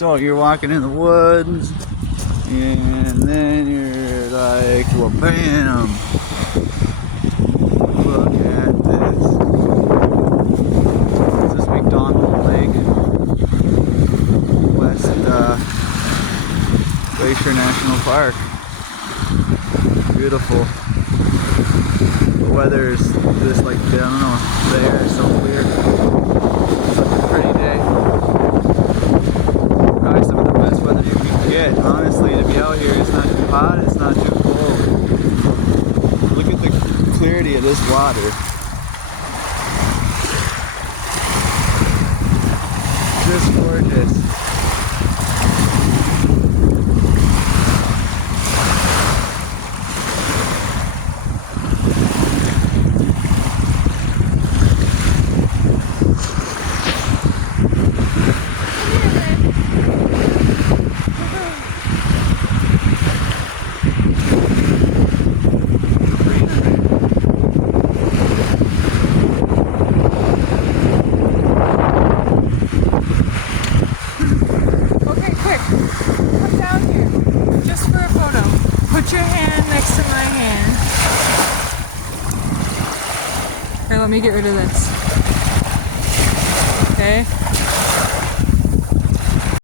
So you're walking in the woods, and then you're like, well, bam! Look at this. This is McDonald Lake, West Glacier National Park. Beautiful. The weather is just like, I don't know, the air is so clear. Such a pretty day. Probably some of the best weather you can get. Honestly, to be out here, it's not too hot, it's not too cold. Look at the clarity of this water. Just gorgeous. Put your hand next to my hand. Here, let me get rid of this. Okay?